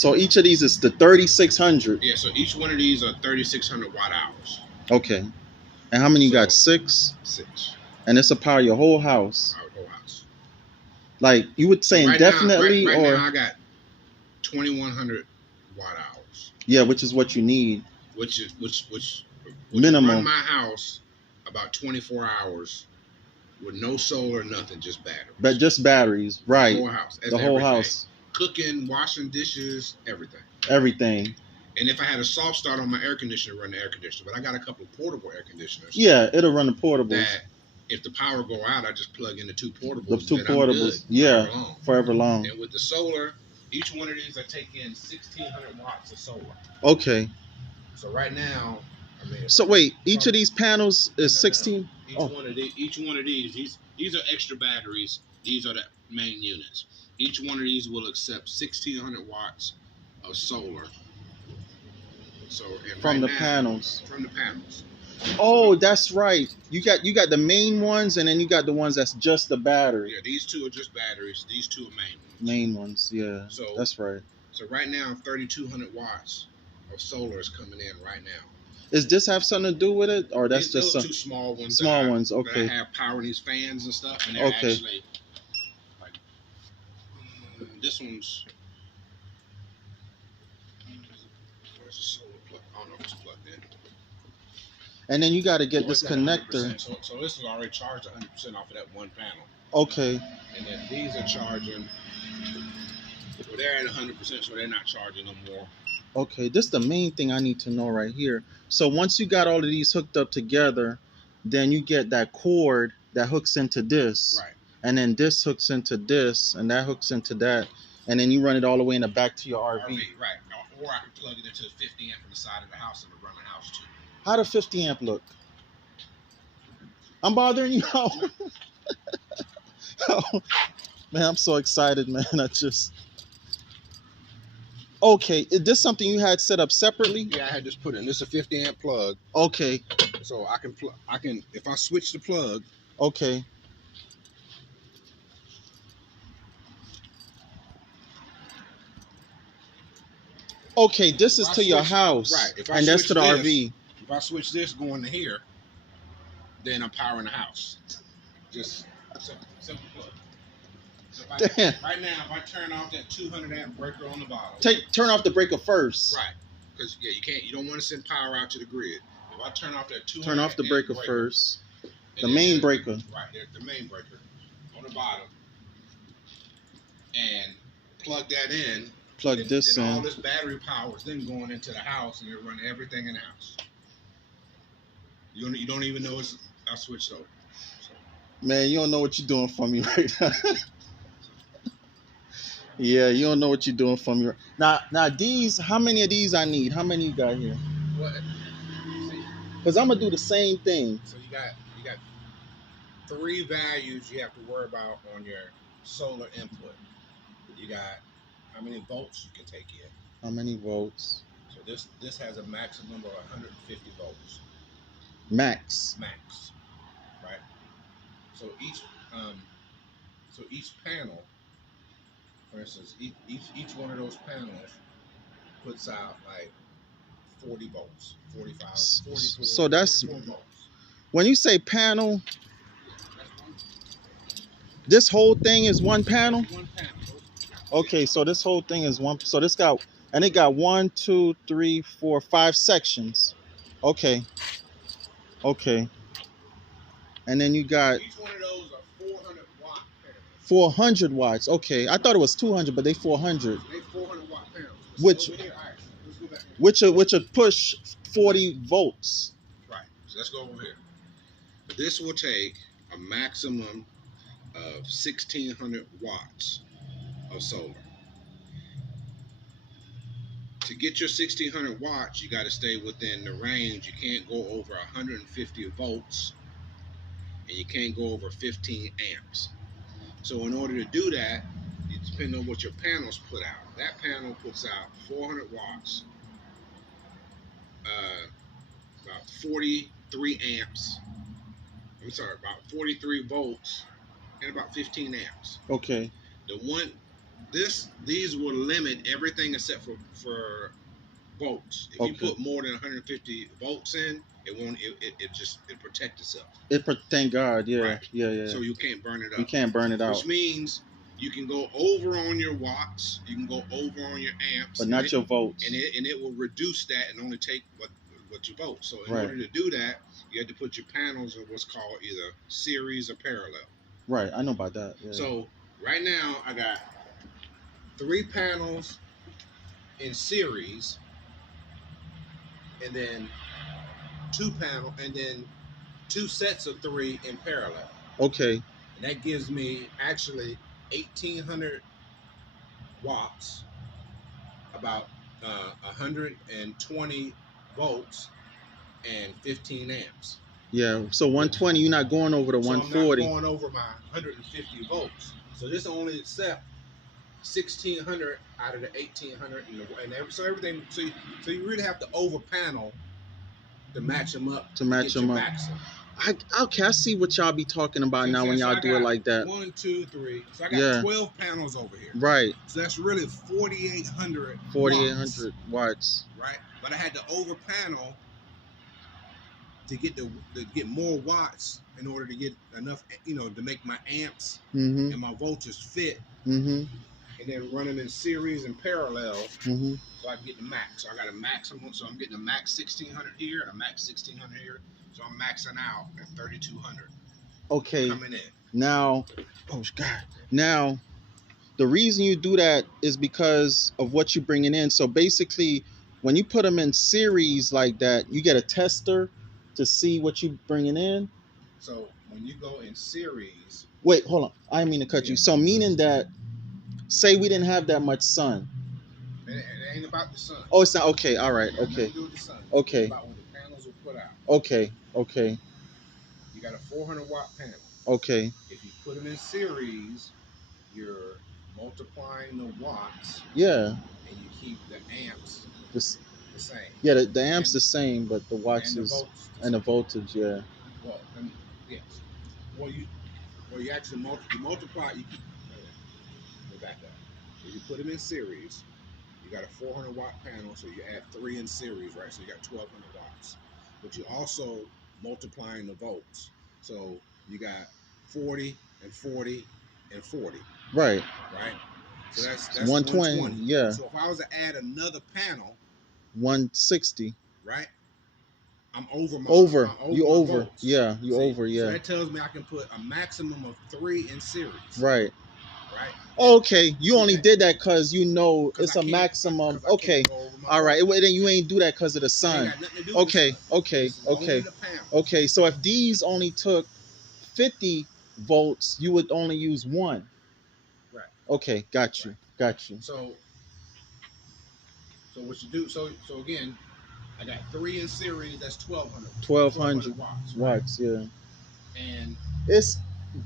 So each of these is the 3600. Yeah, so each one of these are 3600 watt hours. Okay. And how many you So, got? 6? 6. And it's a power your whole house. Our whole house. Like you would say So indefinitely, right or now I got 2100 watt hours. yeah, which is what you need. Which Minimum. run my house about 24 hours with no solar, nothing, just batteries. But just batteries, right? The whole house. The whole house. Cooking, washing dishes, everything. Everything. And if I had a soft start on my air conditioner, run the air conditioner. But I got a couple of portable air conditioners. Yeah, it'll run the portables. That if the power go out, I just plug in the 2 portables. The 2 portables, yeah, forever long. And with the solar, each one of these I take in 1600 watts of solar. Okay. So right now, so wait, each of these panels is 16. Each one of these are extra batteries. These are the main units. Each one of these will accept 1600 watts of solar. So from the panels. From the panels. Oh, that's right. You got the main ones, and then you got the ones that's just the battery. Yeah, these 2 are just batteries. These 2 are main ones. Main ones, yeah. So that's right. So right now, 3200 watts of solar is coming in right now. Does this have something to do with it, or that's just those 2 small ones? Small ones, okay. That have power in these fans and stuff, and they're actually like this one's. Where's the solar plug? I don't know if it's plugged in. And then you got to get this connector. So this is already charged 100% off of that one panel. Okay. And then these are charging. Well, they're at 100%, so they're not charging no more. Okay, this is the main thing I need to know right here. So once you got all of these hooked up together, then you get that cord that hooks into this. Right. And then this hooks into this, and that hooks into that. And then you run it all the way in the back to your RV. Right. Or I can plug it into a 50 amp from the side of the house and run the house too. How does 50 amp look? I'm bothering you. Oh, man, I'm so excited, man. Okay, is this something you had set up separately? Yeah, I had this put in. This is a 50 amp plug. Okay. So I can if I switch the plug. Okay. Okay, this is to your house. Right. And that's to the RV. If I switch this going to here, then I'm powering the house. Just simple plug. So right now, if I turn off that 200 amp breaker on the bottom. Turn off the breaker first. Right. Because you don't want to send power out to the grid. If I turn off that 200 turn off the breaker first. The main breaker. Right, the main breaker on the bottom. And plug that in. Plug this in. All this battery power is then going into the house, and it run everything in the house. You don't even know I switched over. So. Man, you don't know what you're doing for me right now. Yeah, you don't know what you're doing for me. Now these, how many of these I need? How many you got here? What? Because I'm gonna do the same thing. So you got 3 values you have to worry about on your solar input. You got how many volts you can take in. How many volts? So this has a maximum of 150 volts. Max. Right. So each panel, for instance, each one of those panels puts out like 40 volts, 45, 44. So that's 44 volts. When you say panel, this whole thing is one panel? One panel. Okay, so this whole thing is one. So this got 1, 2, 3, 4, 5 sections. Okay. And then you got. Each one of those are 400 watt panels. 400 watts. Okay, I thought it was 200, but they 400. They 400 watt panels. Which here, right, let's go back here. which would push 40 volts. Right. So let's go over here. This will take a maximum of 1600 watts of solar. To get your 1600 watts, you got to stay within the range. You can't go over 150 volts, and you can't go over 15 amps. So in order to do that, it depends on what your panels put out. That panel puts out 400 watts, about 43 amps. I'm sorry, about 43 volts, and about 15 amps. Okay. The These will limit everything except for volts. If you put more than 150 volts in, it won't. It protect itself. Thank God. Yeah. Right. Yeah. So you can't burn it up. You can't burn it out. Which means you can go over on your watts. You can go over on your amps. But not your volts. And it will reduce that and only take what you vote. So in order to do that, you have to put your panels in what's called either series or parallel. Right. I know about that. Yeah. So right now I got 3 panels in series, and then 2 sets of 3 in parallel. Okay. And that gives me actually 1,800 watts, about 120 volts, and 15 amps. Yeah. So 120, you're not going over the 140. I'm not going over my 150 volts. So this only accept 1,600 out of the 1,800, so everything. So you really have to over panel to match them up. Okay, I see what y'all be talking about now when y'all do it like that. 1, 2, 3. So I got 12 panels over here. Right. So that's really 4,800. 4,800 watts. Right. But I had to over panel to get more watts in order to get enough, to make my amps and my voltage fit. And then run them in series and parallel, so I can get the max. So I got a maximum. So I'm getting a max 1,600 here, a max 1,600 here. So I'm maxing out at 3,200. Okay. Coming in. Now, oh God. Now, the reason you do that is because of what you're bringing in. So basically, when you put them in series like that, you get a tester to see what you're bringing in. So when you go in series. Wait, hold on. I didn't mean to cut you. So meaning that, say we didn't have that much sun. It ain't about the sun. Oh, it's not. Okay, all right. Okay. Do with the sun. Okay. It's about what the panels will put out. Okay. You got a 400-watt panel. Okay. If you put them in series, you're multiplying the watts. Yeah. And you keep the amps the same. Yeah, the amps the same, but the watts and the voltage, yeah. Well, yes. Well, you actually multiply. You keep. Back up. If you put them in series, you got a 400-watt panel, so you add 3 in series, right? So you got 1,200 watts. But you're also multiplying the volts. So you got 40 and 40 and 40. Right. Right? So that's 120. Yeah. So if I was to add another panel, 160. Right? I'm over my volts. Yeah, you over, yeah. So that tells me I can put a maximum of 3 in series. Right. Right. Okay, you only did that because it's a maximum. Okay, all right. Then you ain't do that because of the sun. Okay. Okay. So if these only took 50 volts, you would only use 1. Right. Okay, got you. So what you do? So again, I got 3 in series. That's 1,200 watts. Yeah. And it's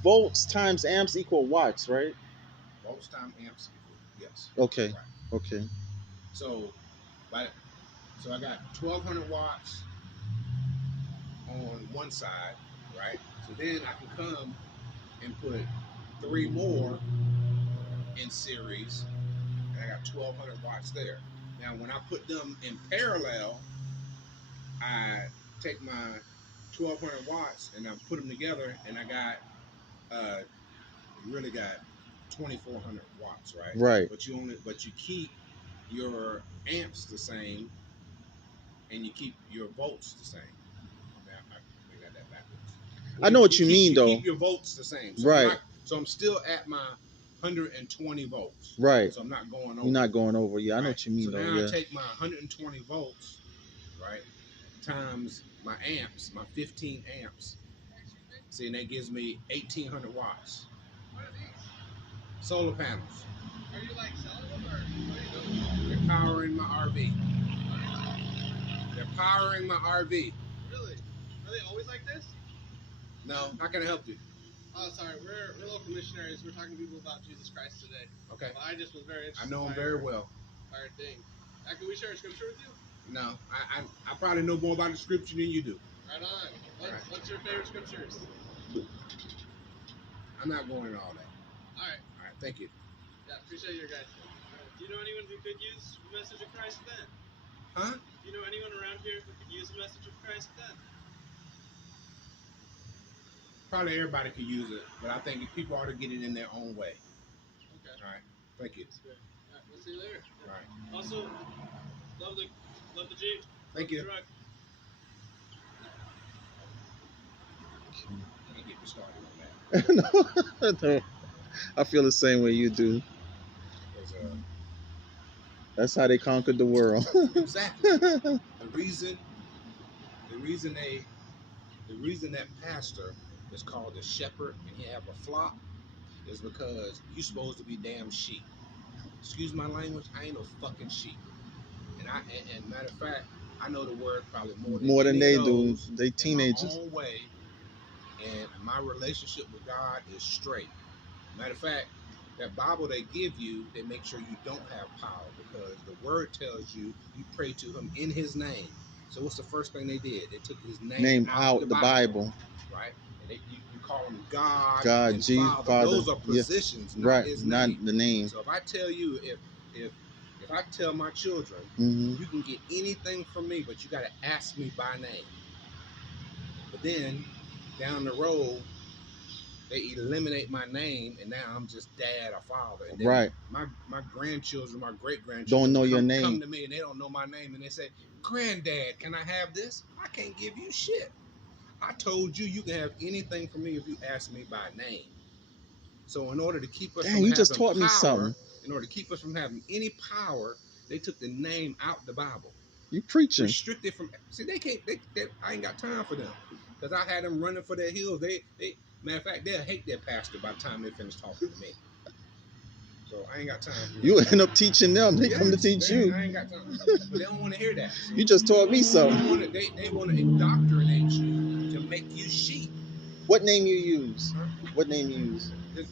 volts times amps equal watts, right? Volts times amps equal, yes. Okay. Right. Okay. So I got 1,200 watts on one side, right? So then I can come and put 3 more in series, and I got 1,200 watts there. Now, when I put them in parallel, I take my 1,200 watts and I put them together, and I got really got 2,400 watts, right? Right. But you keep your amps the same, and you keep your volts the same. I got that backwards. I know what you mean, though. You keep your volts the same. So right. So I'm still at my 120 volts. Right. So I'm not going over. You're not going over. Yeah, I know what you mean, so though. Now I take my 120 volts, right, times my amps, my 15 amps. See, and that gives me 1,800 watts. What are these? Solar panels. Are you like selling them, or what are you doing? They're powering my RV. They're powering my RV. Really? Are they always like this? No. How can I help you? Oh, sorry. We're local missionaries. We're talking to people about Jesus Christ today. Okay. Well, I just was very interested. I know him very well. Our thing. Can we share a scripture with you? No. I probably know more about the scripture than you do. Right on. What's your favorite scriptures? I'm not going into all that. All right. Thank you. Yeah, Appreciate your guys. Do you know anyone who could use the message of Christ then? Huh? Do you know anyone around here who could use the message of Christ then? Probably everybody could use it, but I think people ought to get it in their own way. Okay. All right. Thank you. That's good. All right, we'll see you later. All right. Also, love the Jeep. Thank you. Truck. Can't get me started on that. No, I feel the same way you do. 'Cause, That's how they conquered the world. exactly. The reason that pastor is called a shepherd and he have a flock is because you supposed to be damn sheep. Excuse my language, I ain't no fucking sheep. And matter of fact, I know the word probably more than they any do. of those They in teenagers. my own way, and my relationship with God is straight. Matter of fact, that Bible they give you, they make sure you don't have power because the word tells you pray to him in his name. So what's the first thing they did? They took his name out the Bible. right? And you call him God, God, and Jesus, Father. Those are Yeah. positions, not Right, his not name. the name. So if I tell you, if I tell my children, Hmm. you can get anything from me, but you got to ask me by name. But then down the road, they eliminate my name, and now I'm just dad or father. And then Right. my grandchildren, my great grandchildren Don't know your name. come to me and they don't know my name, and they say, "Granddad, can I have this?" I can't give you shit. I told you can have anything from me if you ask me by name. So in order to keep us Dang, from you just having taught me power, something. in order to keep us from having any power, they took the name out the Bible. You preaching. Restricted from, see, they can't, I ain't got time for them. Because I had them running for their hills. They matter of fact, they'll hate their pastor by the time they finish talking to me. So I ain't got time for them. You end up teaching them. They come to teach you. I ain't got time. But they don't want to hear that. So You just taught me something. they want to indoctrinate you to make you sheep. What name you use? Huh? What name you use? It's